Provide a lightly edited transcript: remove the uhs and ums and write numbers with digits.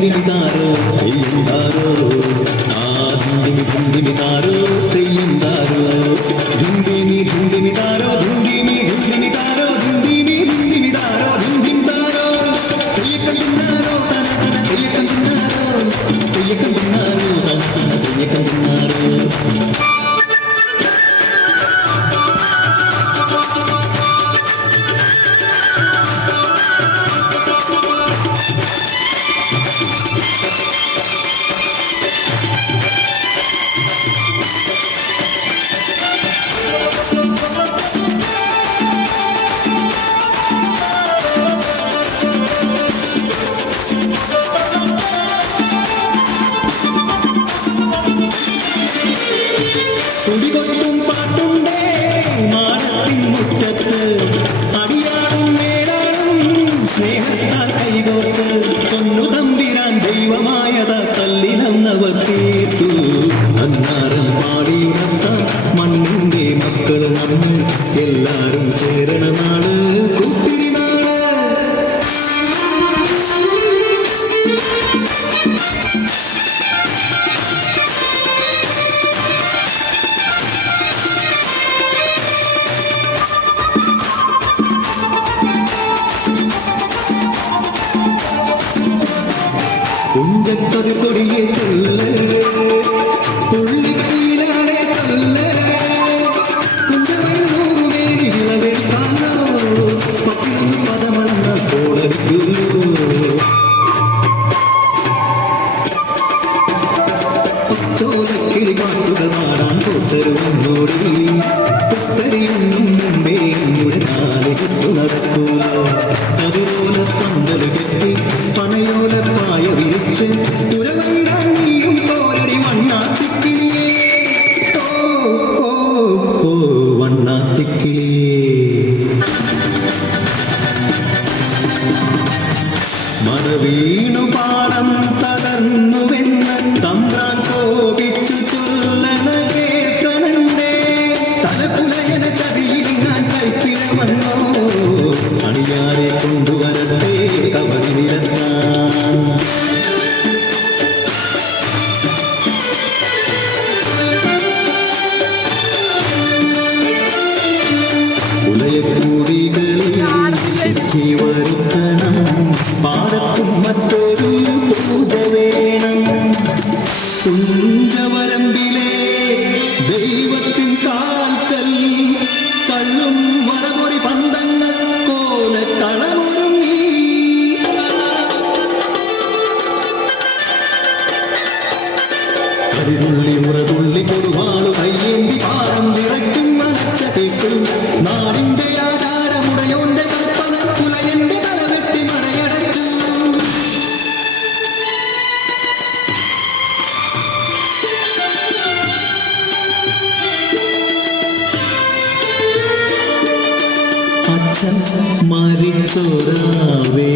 ದಿಂದಿಮಿದಾರೋ ತೆಯ್ಯಂದಾರೋ ದಿಂದಿಮಿದಾರೋ ತೆಯ್ಯಂದಾರೋ ದಿಂದಿಮಿದಾರೋ ದಿಂದಿಮಿದಾರೋ ದಿಂದಿಮಿದಾರೋ ತೆಯ್ಯಕಂದಿನಾರೋ ತನ ತೆಯ್ಯಕಂದಿನಾರೋ ತೆಯ್ಯಕಂದಿನಾರೋ ತನ ತೆಯ್ಯಕಂದಿನಾರೋ കുടികൊട്ടും പാട്ടുണ്ടേ മാനത്തിൻ മുറ്റത്ത് അടിയാറും മേലാറും സ്നേഹത്താൽ കൈകോട്ട് കൊന്നു തമ്പിരാൻ ദൈവമായത കല്ലിലന്നവർ കേട്ടു അന്നാരം പാടിയുണർത്താം മണ്ണിന്റെ മക്കൾ നമ്മൾ എല്ലാരും ചേരണ നാട് കുത്തിരിനാട് കുഞ്ചക്കതിർ കൊടിയെ ചൊല്ല് പുള്ളിക്കീരാളെ ചൊല്ല് കുഞ്ചമൂറുമേനി വിളവെടുക്കാനോ പത്തിനൊന്ന് പദമണന്ന കോളരിക്കുള്ളൂ ചോലക്കിളി പാട്ടുകൾ പാടാൻ കൂട്ടരുന്നോടി പുത്തരിയൊന്നും മുമ്പേ ഇവിടെ നാല് കെട്ടു നടക്കൂ അതുപോലെ പന്തൽ കെട്ടി പനയോല പായ വിരിച്ച് തുരവൈടാൻ നീയും തോരടി വണ്ണാത്തിക്കിളിയേ ഓ വണ്ണാത്തിക്കിളിയേ മറവീണു പാടം തകർന്നുവെന്ന് തമ്പ്രാൻ കോപിച്ചു ചൊല്ലണ കേൾക്കണണ്ടേ തലപ്പുലയന ചതിയിൽ ഞാൻ കൈപ്പിഴ വന്നോ അണിയാരെ കൊണ്ടുവരട്ടെ കവടി നിരത്താൻ ഉലയക്കൂടികളിൽ ശുചി വരുത്തണം പാടത്തും മറ്റൊരു പൂജ വേണം കുഞ്ചവരമ്പിലെ ദൈവത്തിൻ കാൽക്കൽ കള്ളും വറകൊടി പന്തങ്ങൾ കോല കളമൊരുങ്ങി കരിതുള്ളി ഉറതുള്ളി കൊടുവാളു കയ്യേന്തി പാടം വിറയ്ക്കും മനച്ച കേൾക്കും നാടിന്റെ ആചാരമുടയോന്റെ കൽപ്പന പുലയന്റെ തലവെട്ടി മടയടച്ചു അച്ഛൻ മരിച്ചോരാവേ